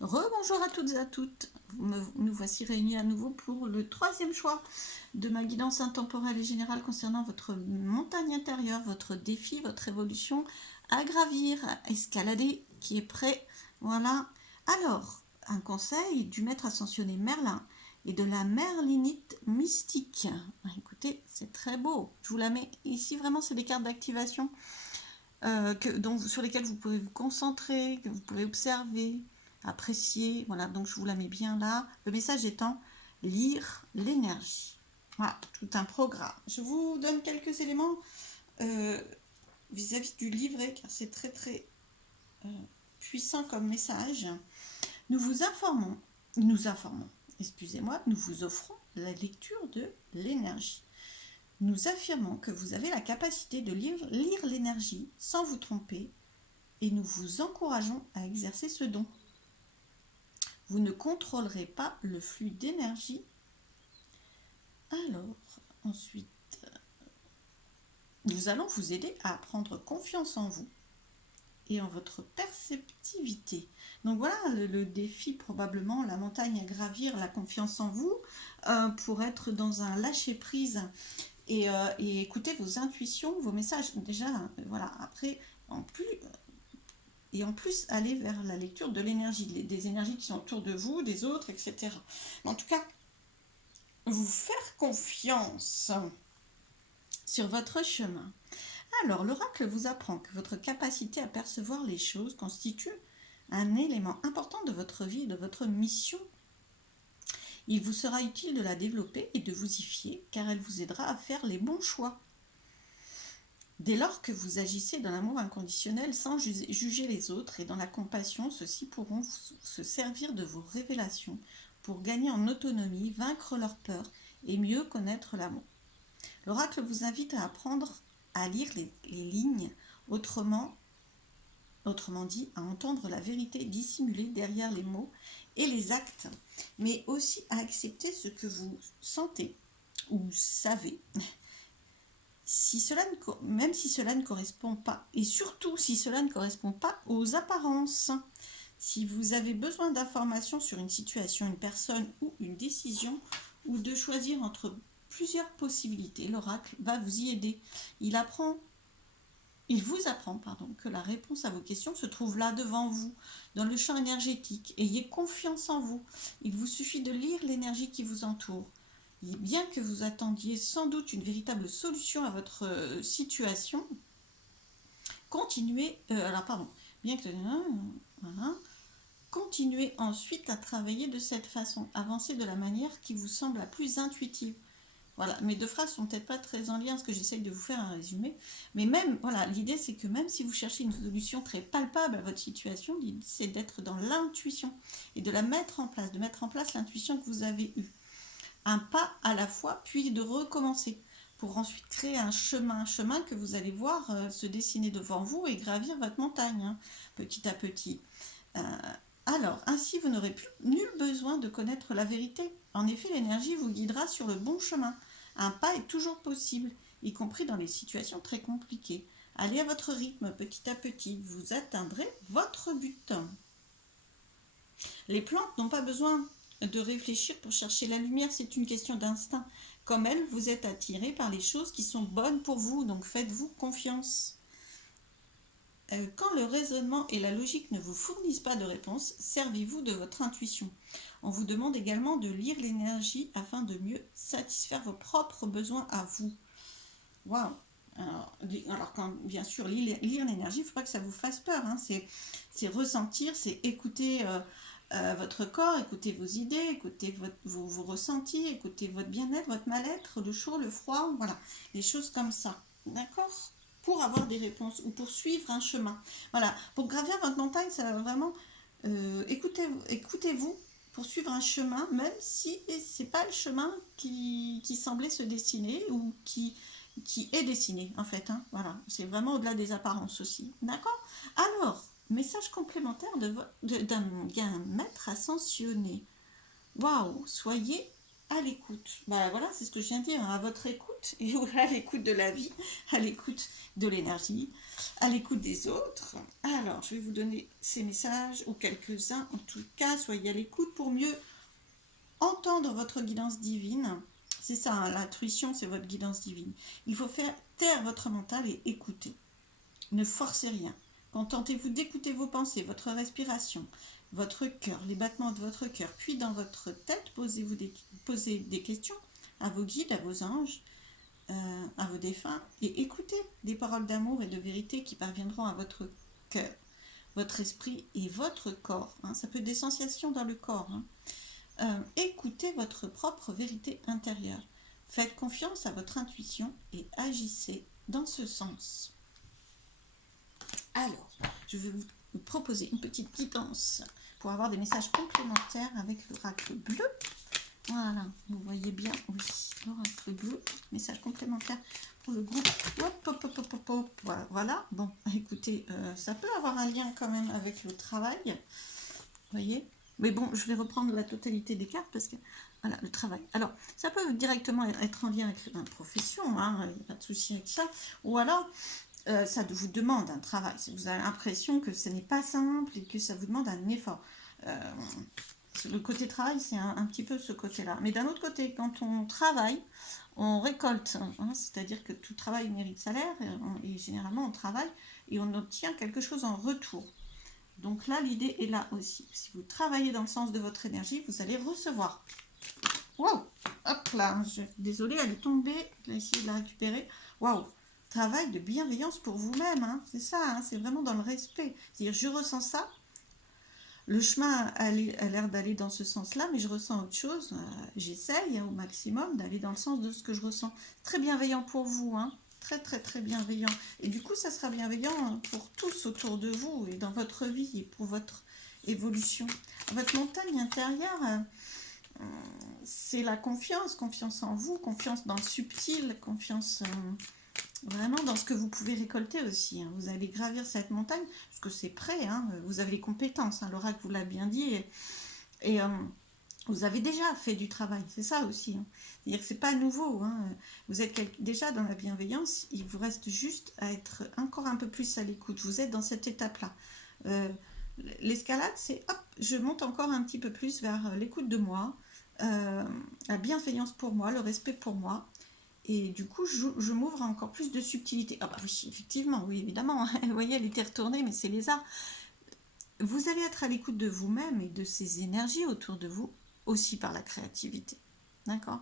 Rebonjour à toutes et à toutes. Nous voici réunis à nouveau pour le troisième choix de ma guidance intemporelle et générale concernant votre montagne intérieure, votre défi, votre évolution à gravir, à escalader, qui est prêt. Voilà. Alors, un conseil du maître ascensionné Merlin et de la merlinite mystique. Écoutez, c'est très beau. Je vous la mets ici, vraiment, c'est des cartes d'activation sur lesquelles vous pouvez vous concentrer, que vous pouvez observer, apprécier. Voilà, donc je vous la mets bien là. Le message étant lire l'énergie. Voilà, tout un programme. Je vous donne quelques éléments euh, vis-à-vis du livret, car c'est très très euh, puissant comme message. Nous vous informons, nous informons, excusez-moi, nous vous offrons la lecture de l'énergie. Nous affirmons que vous avez la capacité de lire l'énergie sans vous tromper et nous vous encourageons à exercer ce don. Vous ne contrôlerez pas le flux d'énergie. Alors, ensuite, nous allons vous aider à prendre confiance en vous et en votre perceptivité. Donc voilà le défi, probablement, la montagne à gravir, la confiance en vous, pour être dans un lâcher-prise et écouter vos intuitions, vos messages. Déjà, voilà, après, en plus aller vers la lecture de l'énergie, des énergies qui sont autour de vous, des autres, etc. Mais en tout cas, vous faire confiance sur votre chemin. Alors, l'oracle vous apprend que votre capacité à percevoir les choses constitue un élément important de votre vie et de votre mission. Il vous sera utile de la développer et de vous y fier, car elle vous aidera à faire les bons choix. Dès lors que vous agissez dans l'amour inconditionnel sans juger les autres et dans la compassion, ceux-ci pourront se servir de vos révélations pour gagner en autonomie, vaincre leur peur et mieux connaître l'amour. L'oracle vous invite à apprendre à lire les lignes, autrement dit, à entendre la vérité dissimulée derrière les mots et les actes, mais aussi à accepter ce que vous sentez ou savez, même si cela ne correspond pas, et surtout si cela ne correspond pas aux apparences. Si vous avez besoin d'informations sur une situation, une personne ou une décision, ou de choisir entre plusieurs possibilités, l'oracle va vous y aider. Il vous apprend que la réponse à vos questions se trouve là devant vous, dans le champ énergétique. Ayez confiance en vous. Il vous suffit de lire l'énergie qui vous entoure. Et bien que vous attendiez sans doute une véritable solution à votre situation, continuez. Bien que. Voilà, continuez ensuite à travailler de cette façon. Avancez de la manière qui vous semble la plus intuitive. Voilà, mes deux phrases sont peut-être pas très en lien parce que j'essaye de vous faire un résumé, mais même, voilà, l'idée c'est que même si vous cherchez une solution très palpable à votre situation, l'idée c'est d'être dans l'intuition et de la mettre en place, de mettre en place l'intuition que vous avez eue. Un pas à la fois, puis de recommencer pour ensuite créer un chemin que vous allez voir se dessiner devant vous et gravir votre montagne, hein, petit à petit. Euh, alors, ainsi, vous n'aurez plus nul besoin de connaître la vérité. En effet, l'énergie vous guidera sur le bon chemin. Un pas est toujours possible, y compris dans les situations très compliquées. Allez à votre rythme, petit à petit, vous atteindrez votre but. Les plantes n'ont pas besoin de réfléchir pour chercher la lumière, c'est une question d'instinct. Comme elles, vous êtes attiré par les choses qui sont bonnes pour vous, donc faites-vous confiance. Quand le raisonnement et la logique ne vous fournissent pas de réponse, servez-vous de votre intuition. On vous demande également de lire l'énergie afin de mieux satisfaire vos propres besoins à vous. Waouh! Alors, quand, bien sûr, lire l'énergie, il ne faut pas que ça vous fasse peur, hein. C'est ressentir, c'est écouter votre corps, écouter vos idées, écouter vos ressentis, écouter votre bien-être, votre mal-être, le chaud, le froid, voilà, les choses comme ça. D'accord? Pour avoir des réponses ou pour suivre un chemin. Voilà, pour gravir votre montagne, ça va vraiment écoutez-vous pour suivre un chemin, même si c'est pas le chemin qui semblait se dessiner ou qui est dessiné en fait, hein. Voilà, c'est vraiment au-delà des apparences aussi. D'accord? Alors, message complémentaire d'un maître ascensionné. Waouh, soyez à l'écoute. Bah voilà, c'est ce que je viens de dire, hein, à votre écoute, et à l'écoute de la vie, à l'écoute de l'énergie, à l'écoute des autres. Alors, je vais vous donner ces messages, ou quelques-uns en tout cas, soyez à l'écoute pour mieux entendre votre guidance divine. C'est ça, hein, l'intuition, c'est votre guidance divine. Il faut faire taire votre mental et écouter. Ne forcez rien. Contentez-vous d'écouter vos pensées, votre respiration, votre cœur, les battements de votre cœur. Puis dans votre tête, posez des questions à vos guides, à vos anges, à vos défunts, et écoutez des paroles d'amour et de vérité qui parviendront à votre cœur, votre esprit et votre corps. Hein. Ça peut être des sensations dans le corps. Hein. Écoutez votre propre vérité intérieure. Faites confiance à votre intuition et agissez dans ce sens. Alors, je vais vous proposer une petite guidance pour avoir des messages complémentaires avec l'oracle bleu. Voilà, vous voyez bien, oui, l'oracle bleu, message complémentaire pour le groupe. Hop, hop, hop, hop, hop, voilà. Bon, écoutez, ça peut avoir un lien quand même avec le travail, vous voyez. Mais bon, je vais reprendre la totalité des cartes parce que, voilà, le travail. Alors, ça peut directement être en lien avec la profession, hein, pas de souci avec ça. Ou alors, ça vous demande un travail. Vous avez l'impression que ce n'est pas simple et que ça vous demande un effort. Le côté travail, c'est un petit peu ce côté-là. Mais d'un autre côté, quand on travaille, on récolte. Hein, c'est-à-dire que tout travail mérite salaire et généralement on travaille et on obtient quelque chose en retour. Donc là, l'idée est là aussi. Si vous travaillez dans le sens de votre énergie, vous allez recevoir. Waouh! Hop là, désolée, elle est tombée. Je vais essayer de la récupérer. Waouh! Travail de bienveillance pour vous-même. Hein. C'est ça, hein, c'est vraiment dans le respect. C'est-à-dire, je ressens ça. Le chemin a l'air d'aller dans ce sens-là, mais je ressens autre chose. J'essaye au maximum d'aller dans le sens de ce que je ressens. Très bienveillant pour vous, hein. Très très très bienveillant. Et du coup, ça sera bienveillant pour tous autour de vous et dans votre vie et pour votre évolution. Votre montagne intérieure, c'est la confiance, confiance en vous, confiance dans le subtil, confiance vraiment dans ce que vous pouvez récolter aussi. Hein. Vous allez gravir cette montagne, parce que c'est prêt, hein. Vous avez les compétences, hein. L'oracle vous l'a bien dit, et vous avez déjà fait du travail, c'est ça aussi. Hein. C'est-à-dire que c'est pas nouveau. Hein. Vous êtes déjà dans la bienveillance, il vous reste juste à être encore un peu plus à l'écoute. Vous êtes dans cette étape-là. L'escalade, c'est hop, je monte encore un petit peu plus vers l'écoute de moi, la bienveillance pour moi, le respect pour moi. Et du coup, je m'ouvre à encore plus de subtilité. Ah bah oui, effectivement, oui, évidemment. Vous voyez, elle était retournée, mais c'est les arts. Vous allez être à l'écoute de vous-même et de ces énergies autour de vous, aussi par la créativité. D'accord.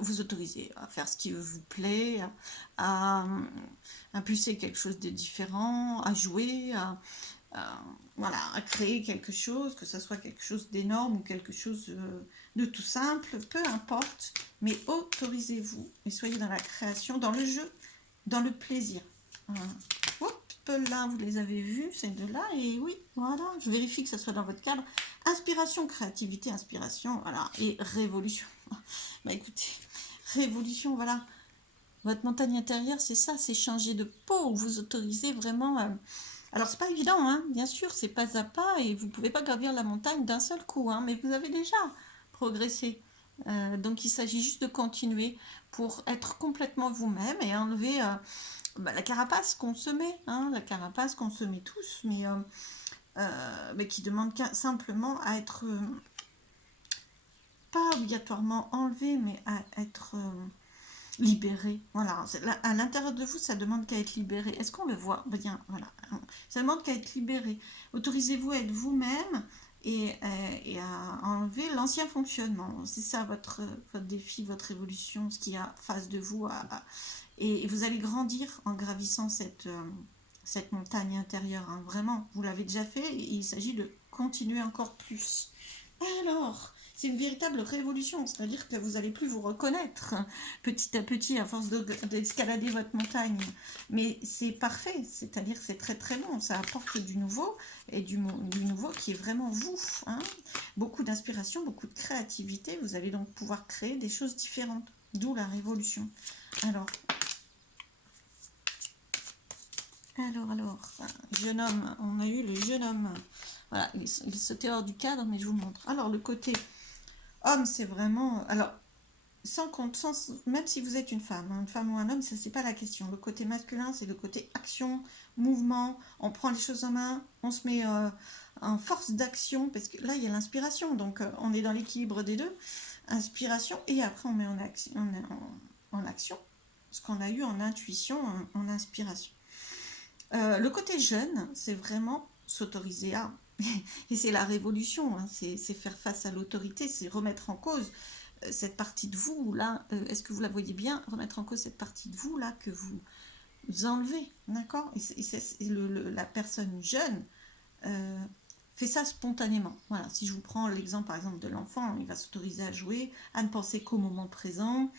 Vous autorisez à faire ce qui vous plaît, à impulser quelque chose de différent, à jouer, voilà, à créer quelque chose, que ce soit quelque chose d'énorme ou quelque chose de tout simple, peu importe, mais autorisez-vous et soyez dans la création, dans le jeu, dans le plaisir. Hop, là, vous les avez vus, ces deux-là, et oui, voilà, je vérifie que ça soit dans votre cadre. Inspiration, créativité, inspiration, voilà, et révolution. Bah écoutez, révolution, voilà. Votre montagne intérieure, c'est ça, c'est changer de peau. Vous autorisez vraiment. Alors, c'est pas évident, hein, bien sûr, c'est pas à pas et vous pouvez pas gravir la montagne d'un seul coup, hein, mais vous avez déjà progressé. Donc, il s'agit juste de continuer pour être complètement vous-même et enlever la carapace qu'on se met, hein, la carapace qu'on se met tous, mais qui demande simplement à être pas obligatoirement enlevé, mais à être libéré. Voilà, à l'intérieur de vous, ça demande qu'à être libéré. Est-ce qu'on le voit bien? Voilà, ça demande qu'à être libéré. Autorisez-vous à être vous-même et à enlever l'ancien fonctionnement. C'est ça votre défi, votre évolution, ce qu'il y a face de vous. Et vous allez grandir en gravissant cette montagne intérieure. Hein. Vraiment, vous l'avez déjà fait et il s'agit de continuer encore plus. Alors, c'est une véritable révolution, c'est-à-dire que vous n'allez plus vous reconnaître petit à petit à force d'escalader votre montagne. Mais c'est parfait, c'est-à-dire que c'est très très bon, ça apporte du nouveau et du nouveau qui est vraiment vous. Hein. Beaucoup d'inspiration, beaucoup de créativité, vous allez donc pouvoir créer des choses différentes, d'où la révolution. Alors, jeune homme, on a eu le jeune homme. Voilà, il sautait hors du cadre, mais je vous montre. Alors, le côté homme, c'est vraiment... Alors, sans compte, même si vous êtes une femme ou un homme, ça c'est pas la question. Le côté masculin, c'est le côté action, mouvement, on prend les choses en main, on se met en force d'action, parce que là il y a l'inspiration, donc on est dans l'équilibre des deux, inspiration, et après on met en action ce qu'on a eu en intuition, en inspiration. Le côté jeune, c'est vraiment s'autoriser à. Et c'est la révolution, hein, c'est faire face à l'autorité, c'est remettre en cause cette partie de vous là, est-ce que vous la voyez bien, remettre en cause cette partie de vous là que vous enlevez, d'accord. La personne jeune euh, fait ça spontanément. Voilà, si je vous prends l'exemple par exemple de l'enfant, il va s'autoriser à jouer, à ne penser qu'au moment présent,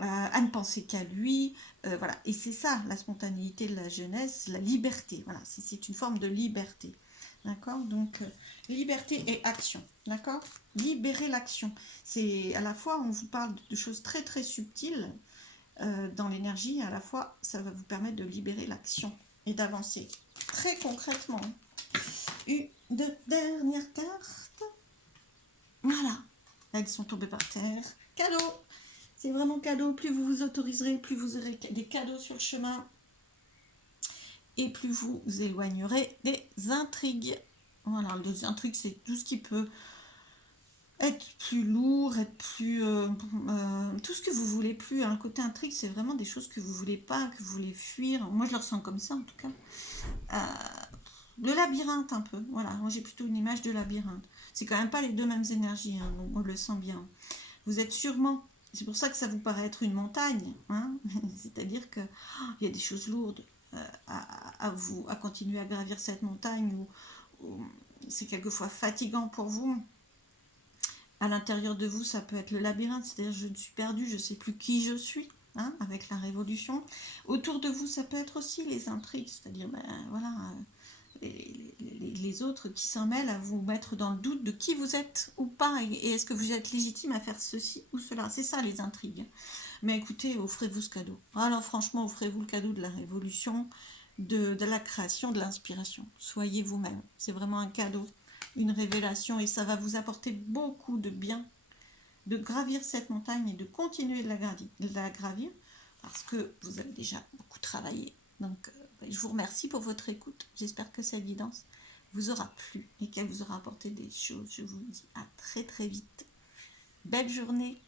à ne penser qu'à lui, voilà. Et c'est ça la spontanéité de la jeunesse, la liberté. Voilà, c'est une forme de liberté. D'accord. Donc, liberté et action. D'accord. Libérer l'action. C'est à la fois, on vous parle de choses très très subtiles dans l'énergie, et à la fois, ça va vous permettre de libérer l'action et d'avancer très concrètement. Une dernière carte. Voilà. Elles sont tombées par terre. Cadeau. C'est vraiment cadeau. Plus vous vous autoriserez, plus vous aurez des cadeaux sur le chemin. Et plus vous vous éloignerez des intrigues. Voilà, les intrigues, c'est tout ce qui peut être plus lourd, être plus... tout ce que vous voulez plus. Un côté intrigue, c'est vraiment des choses que vous voulez pas, que vous voulez fuir. Moi, je le ressens comme ça, en tout cas. Le labyrinthe, un peu. Voilà, moi, j'ai plutôt une image de labyrinthe. C'est quand même pas les deux mêmes énergies, hein, donc on le sent bien. Vous êtes sûrement... C'est pour ça que ça vous paraît être une montagne. Hein. C'est-à-dire qu'il y a des choses lourdes à continuer à gravir cette montagne, ou c'est quelquefois fatigant pour vous. À l'intérieur de vous, ça peut être le labyrinthe, c'est-à-dire je me suis perdue, je ne sais plus qui je suis, hein, avec la révolution. Autour de vous, ça peut être aussi les intrigues, c'est-à-dire voilà, les autres qui s'en mêlent à vous mettre dans le doute de qui vous êtes ou pas, et est-ce que vous êtes légitime à faire ceci ou cela. C'est ça les intrigues. Mais écoutez, offrez-vous ce cadeau. Alors franchement, offrez-vous le cadeau de la révolution, de la création, de l'inspiration. Soyez vous-même. C'est vraiment un cadeau, une révélation, et ça va vous apporter beaucoup de bien de gravir cette montagne et de continuer de la gravir, parce que vous avez déjà beaucoup travaillé. Donc, je vous remercie pour votre écoute. J'espère que cette guidance vous aura plu et qu'elle vous aura apporté des choses. Je vous dis à très très vite. Belle journée.